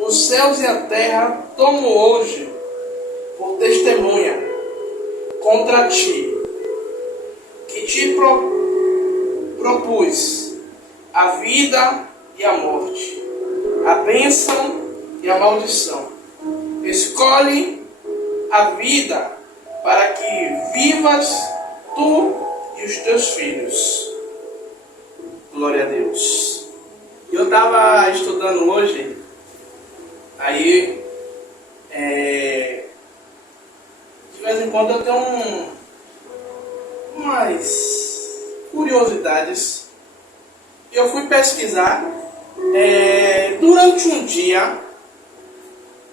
os céus e a terra tomo hoje por testemunha contra ti, que te propus a vida e a morte, a bênção e a maldição. Escolhe a vida para que vivas tu e os teus filhos. Glória a Deus. Eu estava estudando hoje, aí de vez em quando eu tenho umas curiosidades. Eu fui pesquisar durante um dia.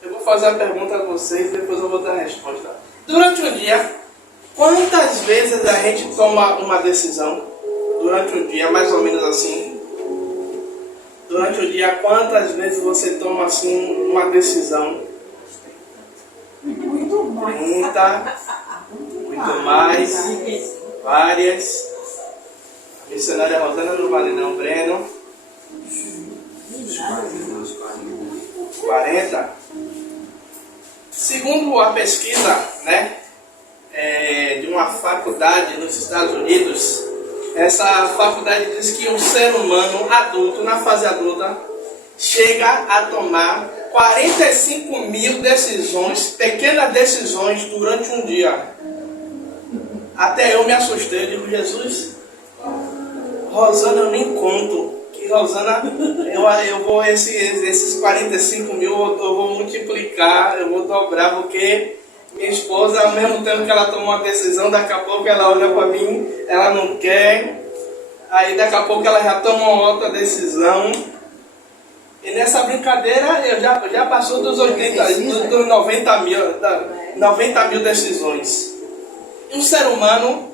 Eu vou fazer a pergunta a vocês e depois eu vou dar a resposta. Durante um dia, quantas vezes a gente toma uma decisão? Durante um dia, mais ou menos assim. Durante o dia, quantas vezes você toma assim uma decisão? Muito mais. 30, muito mais, várias. A missionária Rosana não vale não, Breno. 40. Segundo a pesquisa, de uma faculdade nos Estados Unidos, essa faculdade diz que um ser humano adulto, na fase adulta, chega a tomar 45 mil decisões, pequenas decisões, durante um dia. Até eu me assustei, eu digo, Jesus, Rosana, eu nem conto. Que Rosana, eu vou, esses 45 mil, eu vou multiplicar, eu vou dobrar, porque minha esposa, ao mesmo tempo que ela toma uma decisão, daqui a pouco ela olha para mim, ela não quer, aí daqui a pouco ela já toma uma outra decisão. E nessa brincadeira eu já passou dos 90 mil decisões. Um ser humano,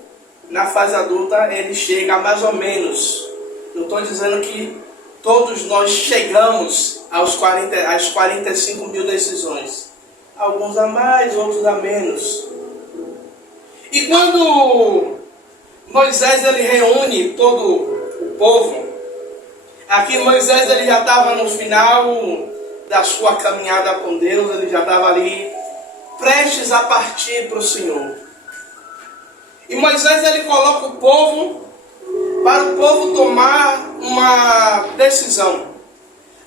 na fase adulta, ele chega a mais ou menos, não estou dizendo que todos nós chegamos às 45 mil decisões. Alguns a mais, outros a menos. E quando Moisés ele reúne todo o povo, aqui Moisés ele já estava no final da sua caminhada com Deus, ele já estava ali prestes a partir para o Senhor. E Moisés ele coloca o povo para o povo tomar uma decisão,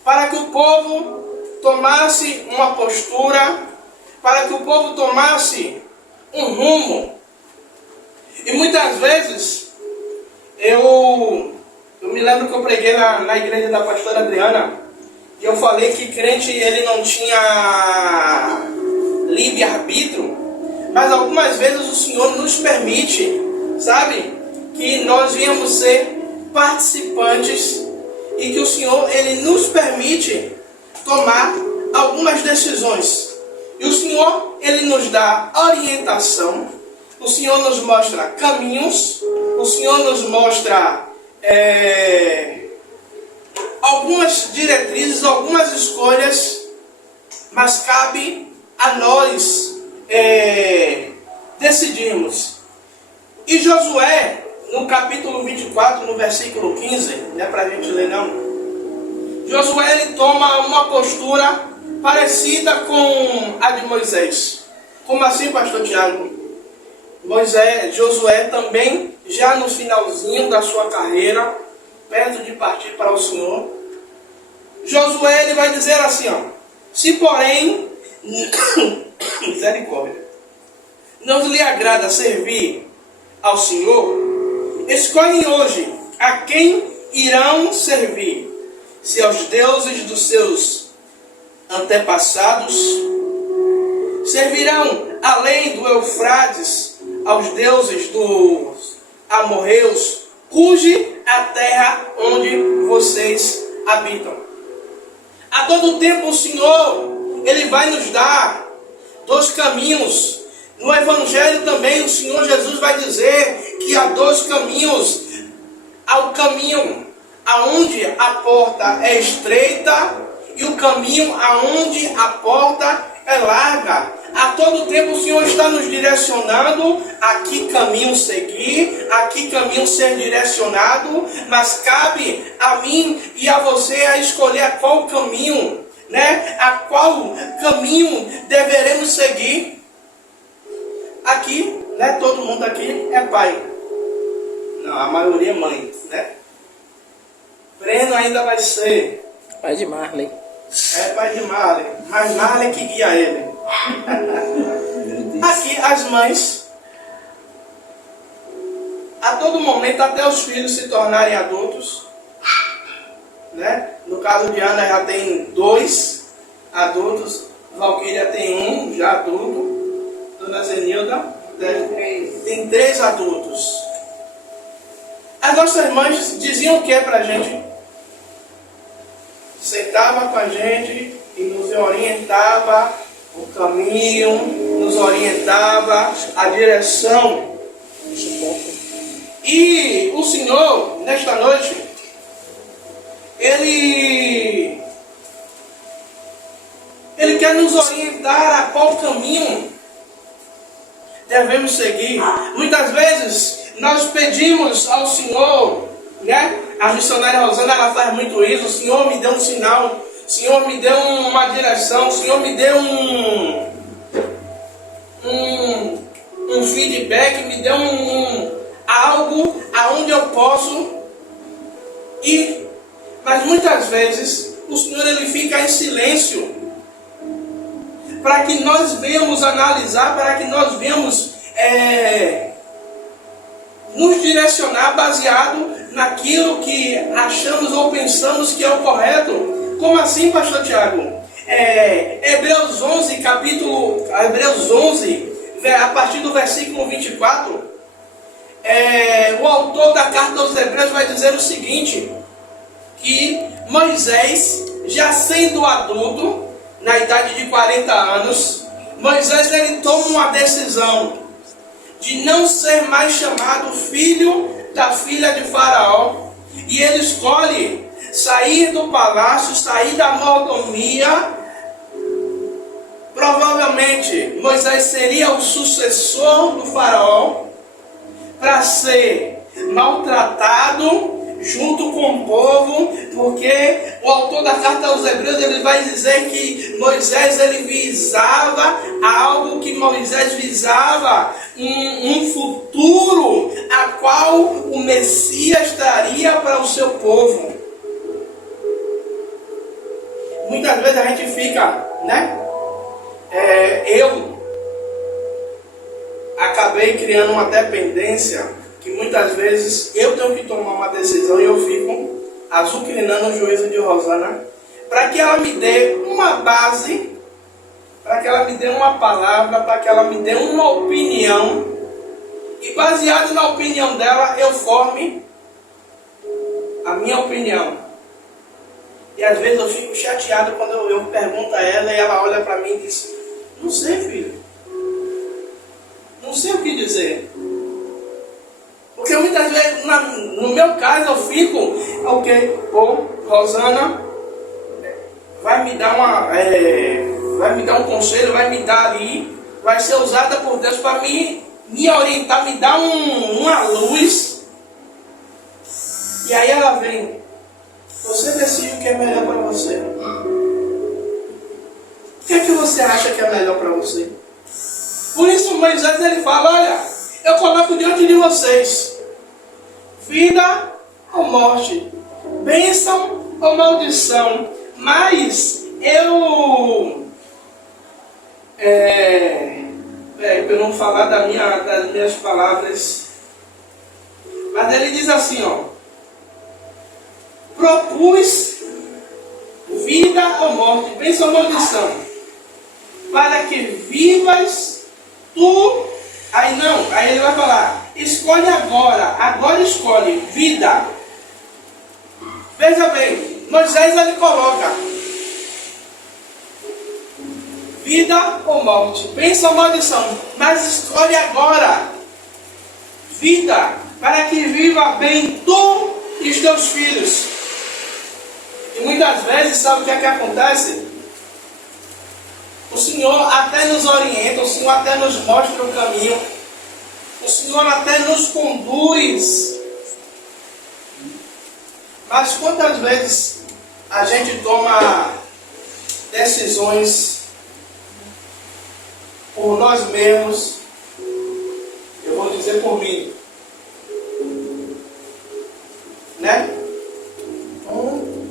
para que o povo tomasse uma postura, para que o povo tomasse um rumo. E muitas vezes eu me lembro que eu preguei na igreja da pastora Adriana, e eu falei que crente ele não tinha livre-arbítrio, mas algumas vezes o Senhor nos permite, sabe, que nós viemos ser participantes e que o Senhor ele nos permite tomar algumas decisões. E o Senhor ele nos dá orientação, o Senhor nos mostra caminhos, o Senhor nos mostra algumas diretrizes, algumas escolhas, mas cabe a nós decidirmos. E Josué, no capítulo 24, no versículo 15, não é para a gente ler não, Josué ele toma uma postura parecida com a de Moisés. Como assim, pastor Tiago? Josué também, já no finalzinho da sua carreira, perto de partir para o Senhor, Josué ele vai dizer assim, se porém, misericórdia, não lhe agrada servir ao Senhor, escolhem hoje a quem irão servir, se aos deuses dos seus antepassados, servirão além do Eufrates aos deuses dos amorreus, cuja a terra onde vocês habitam. A todo tempo o Senhor ele vai nos dar dois caminhos. No Evangelho também o Senhor Jesus vai dizer que há dois caminhos. Há o caminho aonde a porta é estreita e o caminho aonde a porta é larga. A todo tempo o Senhor está nos direcionando a que caminho seguir, a que caminho ser direcionado, mas cabe a mim e a você a escolher qual caminho né? A qual caminho deveremos seguir. Aqui, né? Todo mundo aqui é pai. Não, a maioria é mãe, né? Breno ainda vai ser Pai de Marley. é pai de Marley, mas Marley que guia ele. Aqui as mães, a todo momento, até os filhos se tornarem adultos, né? No caso de Ana já tem 2 adultos, Valquíria tem 1 já adulto, Dona Zenilda tem 3 adultos. As nossas mães diziam o que pra gente? Sentava com a gente e nos orientava o caminho, nos orientava a direção. E o Senhor, nesta noite, Ele quer nos orientar a qual caminho devemos seguir. Muitas vezes nós pedimos ao Senhor, né? A missionária Rosana, ela faz muito isso. O Senhor me deu um sinal, o Senhor me deu uma direção, o Senhor me deu um feedback, me deu algo aonde eu posso ir. Mas muitas vezes o Senhor ele fica em silêncio para que nós venhamos analisar, para que nós venhamos nos direcionar baseado naquilo que achamos ou pensamos que é o correto. Como assim, pastor Tiago? Hebreus 11, Hebreus 11, a partir do versículo 24, o autor da carta aos Hebreus vai dizer o seguinte, que Moisés, já sendo adulto, na idade de 40 anos, Moisés ele toma uma decisão de não ser mais chamado filho da filha de Faraó, e ele escolhe sair do palácio, sair da mordomia. Provavelmente Moisés seria o sucessor do Faraó, para ser maltratado junto com o povo, porque o autor da carta aos Hebreus ele vai dizer que Moisés ele visava algo, que Moisés visava um futuro a qual o Messias traria para o seu povo. Muitas vezes a gente fica, né? Eu acabei criando uma dependência que muitas vezes eu tenho que tomar uma decisão e eu fico azucrinando o juízo de Rosana para que ela me dê uma base, para que ela me dê uma palavra, para que ela me dê uma opinião, e baseado na opinião dela eu forme a minha opinião. E às vezes eu fico chateado quando eu pergunto a ela e ela olha para mim e diz: não sei, filho, não sei o que dizer. Porque muitas vezes, no meu caso, eu fico, Rosana vai me dar um conselho, vai me dar ali, vai ser usada por Deus para me orientar, me dar uma luz. E aí ela vem: você decide o que é melhor para você. O que é que você acha que é melhor para você? Por isso Moisés ele fala: olha, eu coloco diante de vocês vida ou morte, bênção ou maldição, mas eu para não falar das minhas palavras, mas ele diz assim, propus vida ou morte, bênção ou maldição, para que vivas tu. Aí ele vai falar: escolhe agora escolhe vida. Veja bem, Moisés ele coloca vida ou morte, bênção ou maldição, mas escolhe agora vida, para que viva bem tu e os teus filhos. E muitas vezes, sabe o que é que acontece? O Senhor até nos orienta, o Senhor até nos mostra o caminho, o Senhor até nos conduz. Mas quantas vezes a gente toma decisões por nós mesmos, eu vou dizer por mim, né?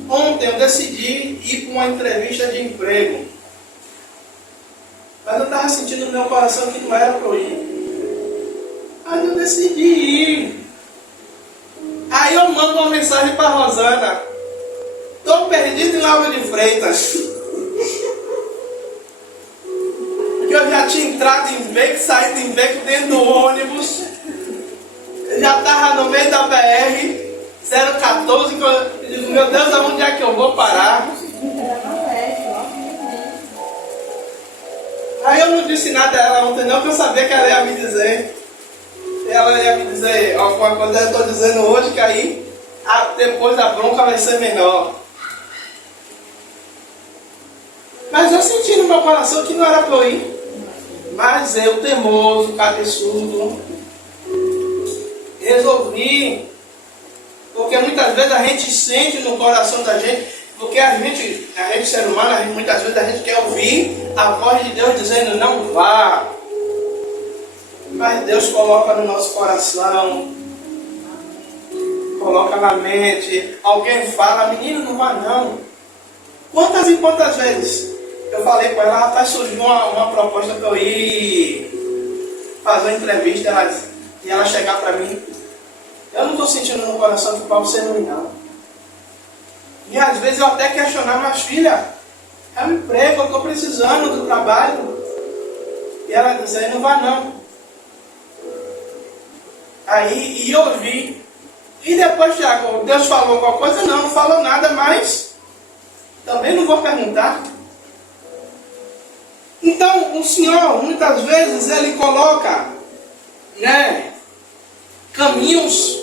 Ontem eu decidi ir para uma entrevista de emprego, mas eu estava sentindo no meu coração que não era para eu ir. Mas eu decidi ir. Aí eu mando uma mensagem para a Rosana: estou perdido em Lauro de Freitas. Eu já tinha entrado em beco, saído em beco dentro do ônibus. Eu já estava no meio da BR 014. Eu digo, meu Deus, aonde é que eu vou parar? Aí eu não disse nada a ela ontem não, porque eu sabia que ela ia me dizer. Ela ia me dizer alguma coisa, eu estou dizendo hoje, que aí depois a bronca vai ser menor. Mas eu senti no meu coração que não era para eu ir. Mas eu, teimoso, cabeçudo, resolvi. Porque muitas vezes a gente sente no coração da gente, porque a gente ser humano, muitas vezes a gente quer ouvir a voz de Deus dizendo não vá. Mas Deus coloca no nosso coração, coloca na mente, alguém fala, menino, não vá não. Quantas e quantas vezes eu falei com ela, rapaz, surgiu uma proposta para eu ir fazer uma entrevista e ela chegar para mim. Eu não estou sentindo no coração que para você não ir não. E às vezes eu até questionar, mas filha, é um emprego, eu estou precisando do trabalho. E ela dizia, não vai não. Aí, e eu ouvi. E depois, Tiago, Deus falou alguma coisa? Não falou nada, mas também não vou perguntar. Então, o Senhor, muitas vezes, Ele coloca, né, caminhos,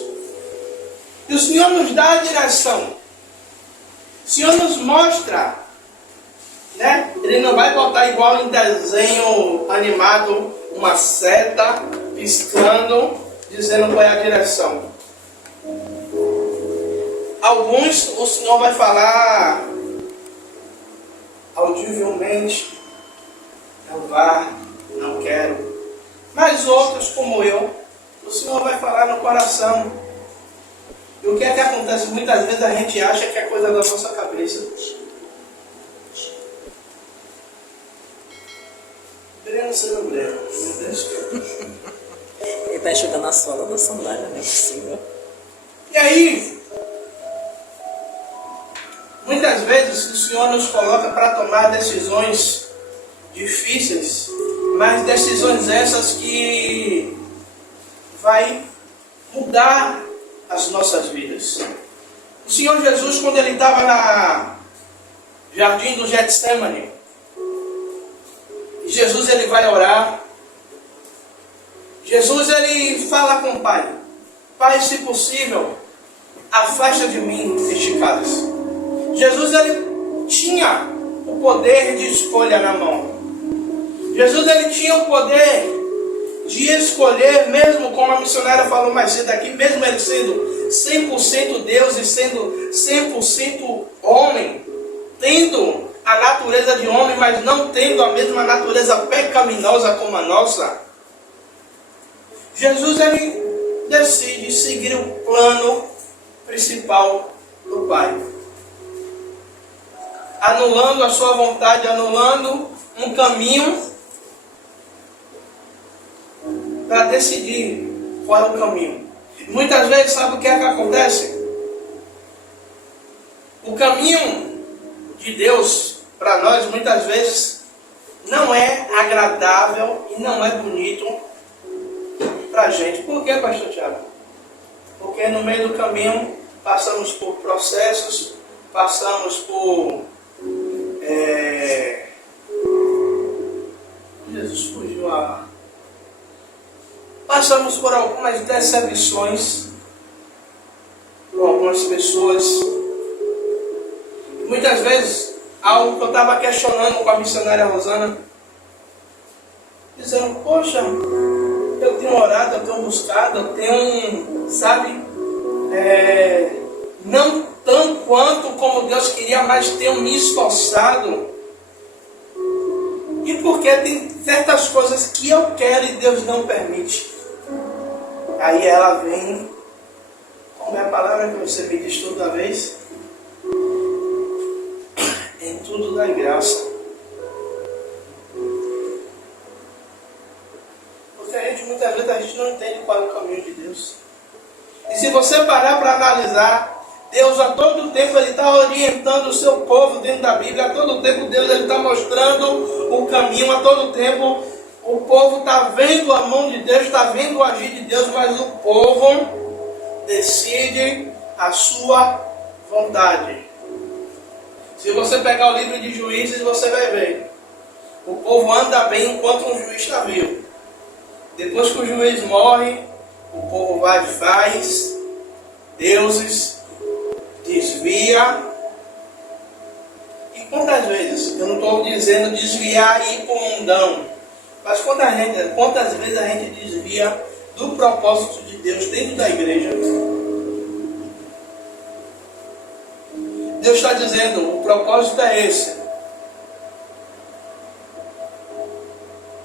e o Senhor nos dá a direção. O Senhor nos mostra, né? Ele não vai botar igual em desenho animado, uma seta piscando, dizendo qual é a direção. Alguns o Senhor vai falar audivelmente, não vá, não quero. Mas outros, como eu, o Senhor vai falar no coração. E o que é que acontece? Muitas vezes a gente acha que é coisa da nossa cabeça. Breno sendo Breno. Ele está enxugando a sola da sandália, não é possível. E aí, muitas vezes o Senhor nos coloca para tomar decisões difíceis, mas decisões essas que vai mudar as nossas vidas. O Senhor Jesus, quando Ele estava na jardim do Getsemane, Jesus Ele vai orar. Jesus Ele fala com o Pai: Pai, se possível, afasta de mim este cálice. Jesus Ele tinha o poder de escolha na mão. Jesus Ele tinha o poder de escolher, mesmo como a missionária falou mais cedo aqui, mesmo Ele sendo 100% Deus e sendo 100% homem, tendo a natureza de homem, mas não tendo a mesma natureza pecaminosa como a nossa. Jesus Ele decide seguir o plano principal do Pai, anulando a sua vontade, anulando um caminho para decidir qual é o caminho. Muitas vezes, sabe o que é que acontece? O caminho de Deus para nós, muitas vezes, não é agradável e não é bonito para a gente. Por que, pastor Tiago? Porque no meio do caminho passamos por processos, passamos por... Jesus fugiu a... Passamos por algumas decepções com algumas pessoas. Muitas vezes, algo que eu estava questionando com a missionária Rosana, dizendo, poxa, eu tenho orado, eu tenho buscado, eu tenho, sabe, não tanto quanto como Deus queria, mas tenho me esforçado. porque tem certas coisas que eu quero e Deus não permite. Aí ela vem, como é a palavra que você me diz toda vez? Em tudo dá graça. Porque muitas vezes a gente não entende qual é o caminho de Deus. E se você parar para analisar, Deus a todo tempo Ele está orientando o seu povo dentro da Bíblia. A todo tempo Deus está mostrando o caminho. A todo tempo o povo está vendo a mão de Deus, está vendo o agir de Deus. Mas o povo decide a sua vontade. Se você pegar o livro de Juízes, você vai ver. O povo anda bem enquanto um juiz está vivo. Depois que o juiz morre, o povo vai e faz deuses, desvia. E quantas vezes, eu não estou dizendo desviar e ir para o mundão, mas quantas vezes a gente desvia do propósito de Deus dentro da igreja? Deus está dizendo, o propósito é esse.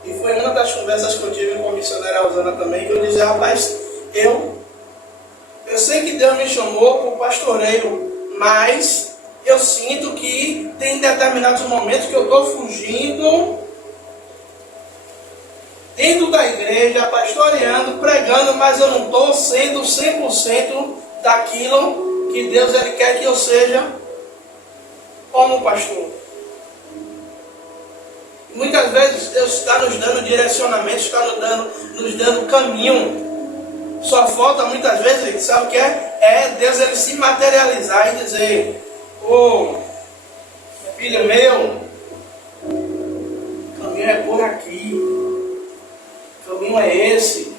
E foi uma das conversas que eu tive com a missionária Rosana também, que eu dizia, rapaz, eu sei que Deus me chamou para o pastoreio, mas eu sinto que tem determinados momentos que eu estou fugindo dentro da igreja, pastoreando, pregando, mas eu não estou sendo 100% daquilo que Deus Ele quer que eu seja como pastor. Muitas vezes Deus está nos dando direcionamento, está nos dando caminho. Só falta muitas vezes, sabe o que é? É Deus Ele se materializar e dizer, filho meu, o caminho é por aqui, o caminho é esse.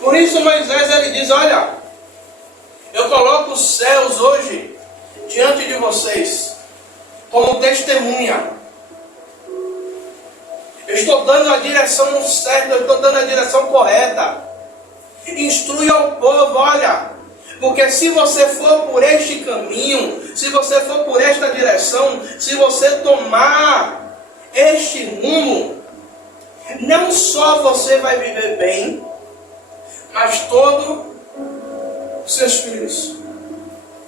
Por isso Moisés ele diz, olha, eu coloco os céus hoje diante de vocês como testemunha. Eu estou dando a direção certa, eu estou dando a direção correta. Instrui ao povo, olha, porque se você for por este caminho, se você for por esta direção, se você tomar este rumo, não só você vai viver bem, mas todos os seus filhos.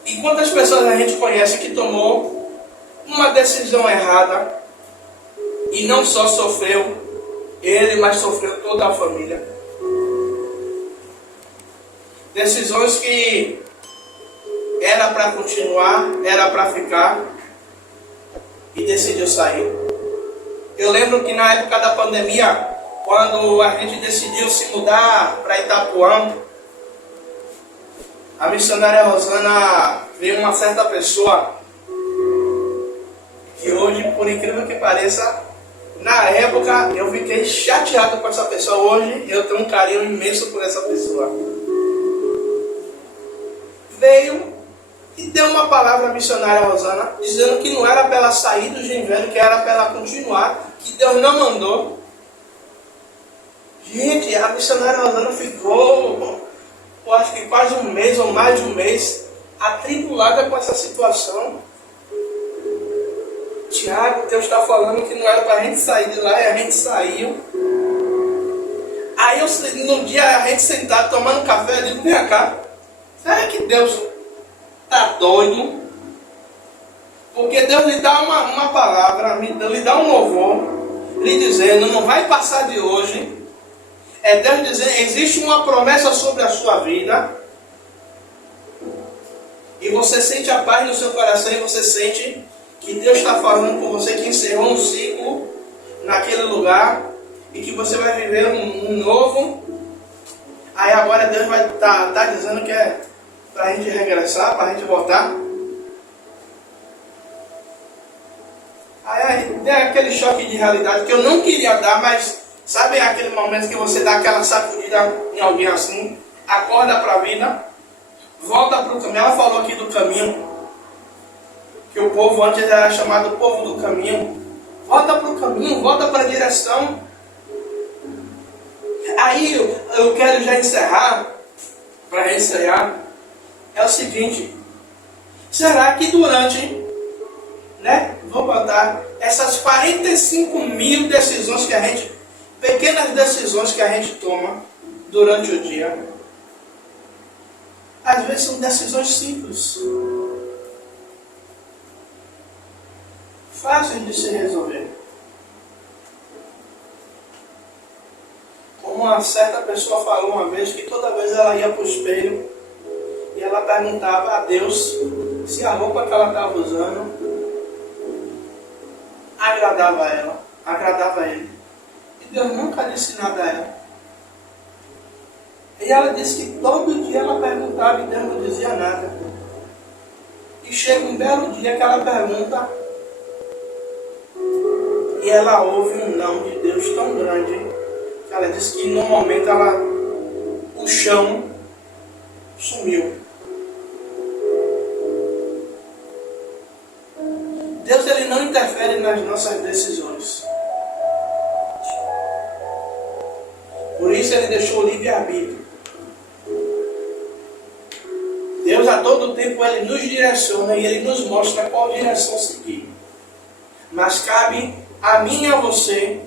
E quantas pessoas a gente conhece que tomou uma decisão errada e não só sofreu ele, mas sofreu toda a família. Decisões que era para continuar, era para ficar e decidiu sair. Eu lembro que na época da pandemia, quando a gente decidiu se mudar para Itapuã, a missionária Rosana veio uma certa pessoa que hoje, por incrível que pareça, na época eu fiquei chateado com essa pessoa. Hoje eu tenho um carinho imenso por essa pessoa. Veio e deu uma palavra à missionária Rosana, dizendo que não era para ela sair do Genvelho, que era para ela continuar, que Deus não mandou. Gente, a missionária Rosana ficou, eu acho que quase um mês ou mais de um mês, atribulada com essa situação. Tiago, Deus está falando que não era para a gente sair de lá e a gente saiu. Aí no dia a gente sentado tomando café, eu digo, vem cá, será que Deus está doido? Porque Deus lhe dá uma palavra, lhe dá um louvor, lhe dizendo, não vai passar de hoje. É Deus dizendo, existe uma promessa sobre a sua vida. E você sente a paz no seu coração e você sente que Deus está falando com você, que encerrou um ciclo naquele lugar e que você vai viver um novo. Aí agora Deus vai tá dizendo que é para a gente regressar, para a gente voltar. Aí tem aquele choque de realidade que eu não queria dar, mas sabe aquele momento que você dá aquela sacudida em alguém assim, acorda para a vida, volta para o caminho. Ela falou aqui do caminho, que o povo antes era chamado povo do caminho. Volta para o caminho, volta para a direção. Aí eu quero já encerrar, para encerrar, é o seguinte, será que durante vou botar essas 45 mil decisões que a gente, pequenas decisões que a gente toma durante o dia. Às vezes são decisões simples, fáceis de se resolver. Como uma certa pessoa falou uma vez que toda vez ela ia para o espelho e ela perguntava a Deus se a roupa que ela estava usando agradava a ela, agradava a ele. E Deus nunca disse nada a ela. E ela disse que todo dia ela perguntava e Deus não dizia nada. E chega um belo dia que ela pergunta e ela ouve um não de Deus tão grande que ela diz que no momento o chão sumiu. Deus ele não interfere nas nossas decisões. Por isso ele deixou o livre-arbítrio. Deus a todo tempo ele nos direciona e ele nos mostra qual direção seguir. Mas cabe a mim e a você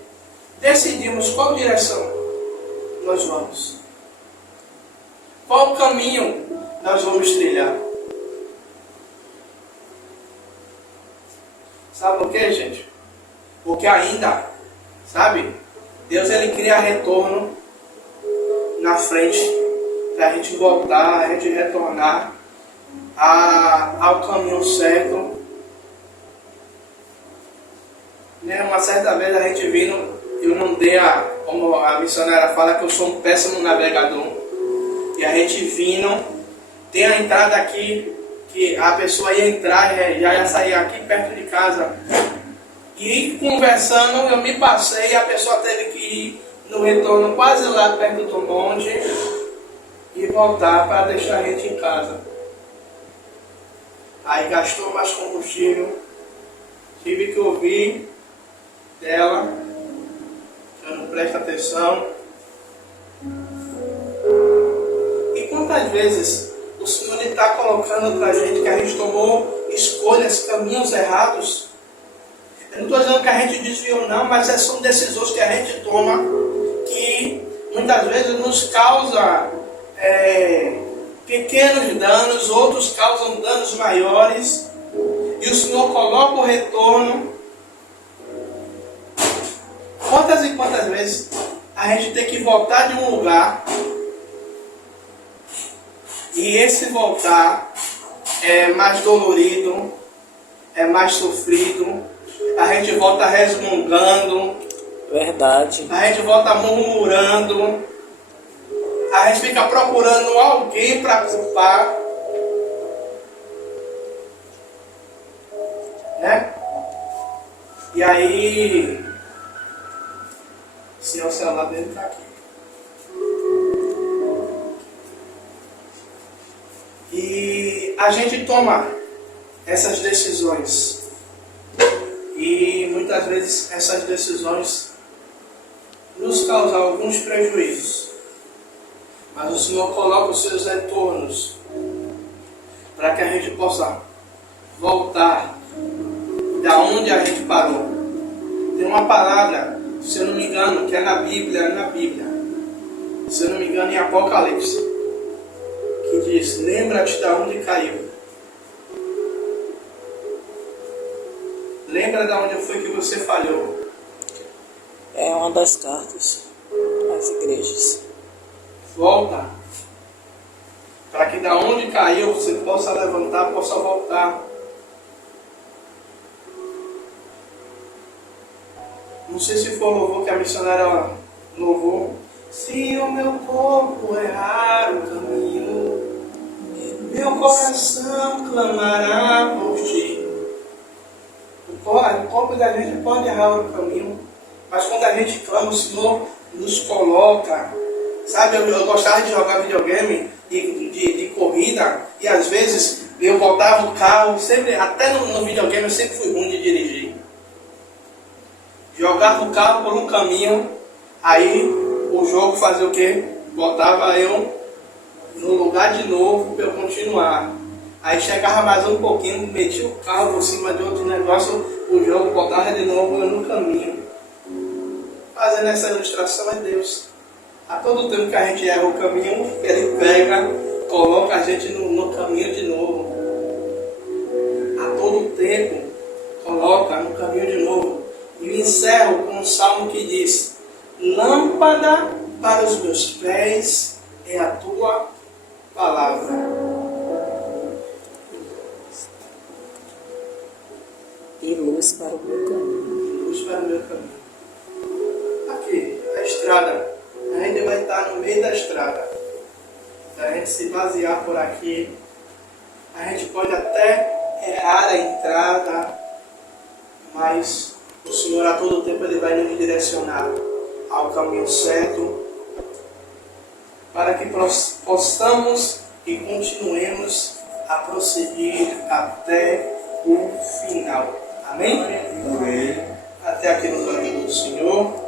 decidirmos qual direção nós vamos. Qual caminho nós vamos trilhar. Sabe por quê, gente? Porque ainda, sabe, Deus ele cria retorno na frente para a gente voltar, a gente retornar ao caminho certo. Né? Uma certa vez a gente vindo, eu não dei como a missionária fala, que eu sou um péssimo navegador. E a gente vindo, tem a entrada aqui, que a pessoa ia entrar e já ia sair aqui perto de casa. E conversando, eu me passei e a pessoa teve que ir no retorno quase lá perto do monte e voltar para deixar a gente em casa. Aí gastou mais combustível, tive que ouvir dela, que eu não presto atenção. E quantas vezes o Senhor está colocando para a gente que a gente tomou escolhas, caminhos errados? Eu não estou dizendo que a gente desviou não, mas são decisões que a gente toma que muitas vezes nos causa pequenos danos, outros causam danos maiores, e o Senhor coloca o retorno. Quantas e quantas vezes a gente tem que voltar de um lugar, e esse voltar é mais dolorido, é mais sofrido, a gente volta resmungando, Verdade. a gente volta murmurando, a gente fica procurando alguém para culpar, né? E aí, se o celular dele está aqui. E a gente toma essas decisões. E muitas vezes essas decisões nos causam alguns prejuízos. Mas o Senhor coloca os seus retornos para que a gente possa voltar da onde a gente parou. Tem uma palavra, se eu não me engano, que é na Bíblia, se eu não me engano, em Apocalipse, que diz: lembra-te de onde caiu. Lembra de onde foi que você falhou. É uma das cartas às igrejas. Volta. Para que da onde caiu você possa levantar, possa voltar. Não sei se foi o louvor que a missionária louvou. Se o meu corpo errar o caminho, meu coração clamará por ti. O corpo da gente pode errar o caminho, mas quando a gente clama, o Senhor nos coloca. Sabe, eu gostava de jogar videogame, de corrida, e às vezes eu botava o carro, sempre, até no videogame eu sempre fui ruim de dirigir. Jogava o carro por um caminho, aí o jogo fazia o quê? Botava eu no lugar de novo para eu continuar. Aí chegava mais um pouquinho, metia o carro por cima de outro negócio, o jogo botava de novo eu no caminho. Fazendo essa ilustração é Deus. A todo tempo que a gente erra o caminho, Ele pega, coloca a gente no caminho de novo. A todo tempo, coloca no caminho de novo. E eu encerro com um salmo que diz: lâmpada para os meus pés é a tua palavra. E luz para o meu caminho. Luz para o meu caminho. Aqui, a estrada. A gente vai estar no meio da estrada. Se a gente se basear por aqui, a gente pode até errar a entrada, mas o Senhor a todo tempo Ele vai nos direcionar ao caminho certo, para que possamos e continuemos a prosseguir até o final. Amém? Amém. Até aqui nos olhos do Senhor.